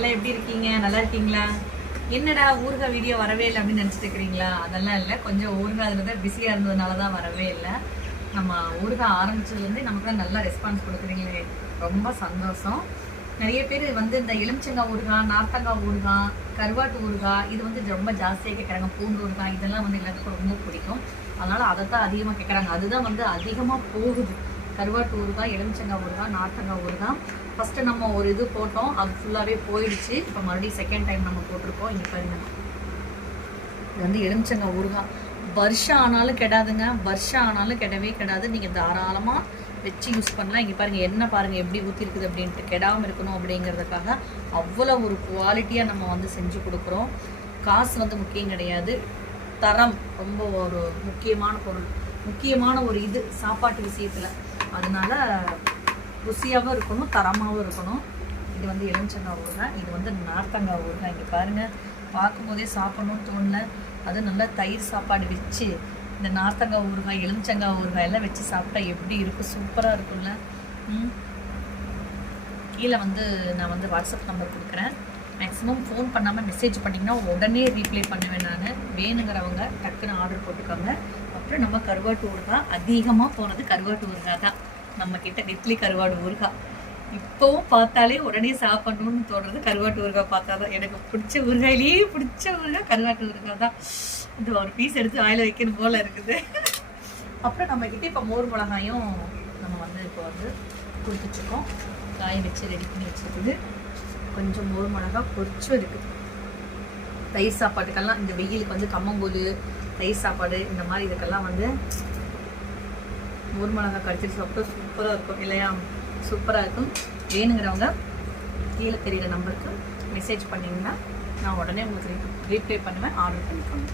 எல்லாம் எப்படி இருக்கீங்க? நல்லா இருக்கீங்களா? என்னடா ஊர்க வீடியோ வரவே இல்லை அப்படின்னு நினச்சிட்டு இருக்கிறீங்களா? அதெல்லாம் இல்லை. கொஞ்சம் ஊர்க அதில் தான் பிஸியாக இருந்ததுனால தான் வரவே இல்லை. நம்ம ஊர்க ஆரம்பிச்சதுலேருந்து நமக்கு நல்லா ரெஸ்பான்ஸ் கொடுக்குறீங்களே. ரொம்ப சந்தோஷம். நிறைய பேர் வந்து இந்த எலுமிச்சங்காய் ஊறுகாய் நார்த்தங்காய் ஊறுகாய் கருவாட்டு ஊறுகாய் இது வந்து ரொம்ப ஜாஸ்தியாக கேட்குறாங்க. பூண்டு ஊறுகாய் இதெல்லாம் வந்து எல்லாத்துக்கும் ரொம்ப பிடிக்கும். அதனால் அதை தான் அதிகமாக கேட்குறாங்க. அதுதான் வந்து அதிகமாக போகுது. கருவாட்டு ஊறுகாய் எலுமிச்சங்காய் ஊறுகாய் நார்த்தங்காய் ஊறுகாய். ஃபஸ்ட்டு நம்ம ஒரு இது போட்டோம். அது ஃபுல்லாகவே போயிடுச்சு. இப்போ மறுபடியும் செகண்ட் டைம் நம்ம போட்டிருக்கோம். இங்கே பாருங்க. இது வந்து எலுமிச்சங்காய் ஊறுகாய். வருஷம் ஆனாலும் கெடாதுங்க. வருஷம் ஆனாலும் கெடவே கெடாது. நீங்கள் தாராளமாக வச்சு யூஸ் பண்ணலாம். இங்கே பாருங்கள் என்ன பாருங்கள் எப்படி ஊற்றிருக்குது அப்படின்ட்டு. கெடாமல் இருக்கணும் அப்படிங்கிறதுக்காக அவ்வளோ ஒரு குவாலிட்டியாக நம்ம வந்து செஞ்சு கொடுக்குறோம். காசு வந்து முக்கியம் கிடையாது. தரம் ரொம்ப ஒரு முக்கியமான பொருள். முக்கியமான ஒரு இது சாப்பாட்டு விஷயத்தில். அதனால ருசியாகவும் இருக்கணும் தரமாகவும் இருக்கணும். இது வந்து எலுமிச்சங்காய் ஊறுகாய் இது வந்து நார்த்தங்காய் ஊறுகாய். இங்கே பாருங்கள் பார்க்கும்போதே சாப்பிடணும்னு தோணல. அதுவும் நல்லா தயிர் சாப்பாடு வச்சு இந்த நார்த்தங்காய் ஊறுகாய் எலுமிச்சங்காய் ஊறுகாய் எல்லாம் வச்சு சாப்பிட்டா எப்படி இருக்கும்? சூப்பராக இருக்கும்ல. ம். கீழே வந்து நான் வந்து வாட்ஸ்அப் நம்பர் கொடுக்குறேன். மேக்ஸிமம் ஃபோன் பண்ணாமல் மெசேஜ் பண்ணிங்கன்னா உடனே ரீப்ளை பண்ணுவேன் நான். வேணுங்கிறவங்க டக்குன்னு ஆர்டர் போட்டுக்கோங்க. அப்புறம் நம்ம கருவாட்டு ஊறுகாய் அதிகமாக போனது கருவாட்டு ஊறுகாய் தான். நம்ம கிட்ட நெத்லி கருவாடு ஊறுகாய் இப்போவும் பார்த்தாலே உடனே சாப்பிடணும்னு தோணுறது கருவாட்டு ஊறுகாய் பார்த்தா தான். எனக்கு பிடிச்ச ஊறுகாயிலேயே பிடிச்ச ஊறுகாய் கருவாட்டு ஊறுகாய் தான். இந்த ஒரு பீஸ் எடுத்து வாயில் வைக்கணும் போல் இருக்குது. அப்புறம் நம்மக்கிட்ட இப்போ மோர் மிளகாயும் நம்ம வந்து இப்போ வந்து கொடுத்துட்ருக்கோம் காய வச்சு ரெடி பண்ணி வச்சிருக்குது. கொஞ்சம் மோர் மிளகா பொரிச்சும் இருக்குது. தயிர் சாப்பாட்டுக்கெல்லாம் இந்த வெயிலுக்கு வந்து கம்மங்கூழ் தயிர் சாப்பாடு இந்த மாதிரி இதுக்கெல்லாம் வந்து ஊர் மிளகா கடிச்சிட்டு சாப்பிட்டா சூப்பராக இருக்கும் இல்லையா? சூப்பராக இருக்கும். வேணுங்கிறவங்க கீழே தெரியிற நம்பருக்கு மெசேஜ் பண்ணிங்கன்னா நான் உடனே உங்களுக்கு ரீப்ளே பண்ணுவேன் ஆர்டர் பண்ணிக்கோங்க.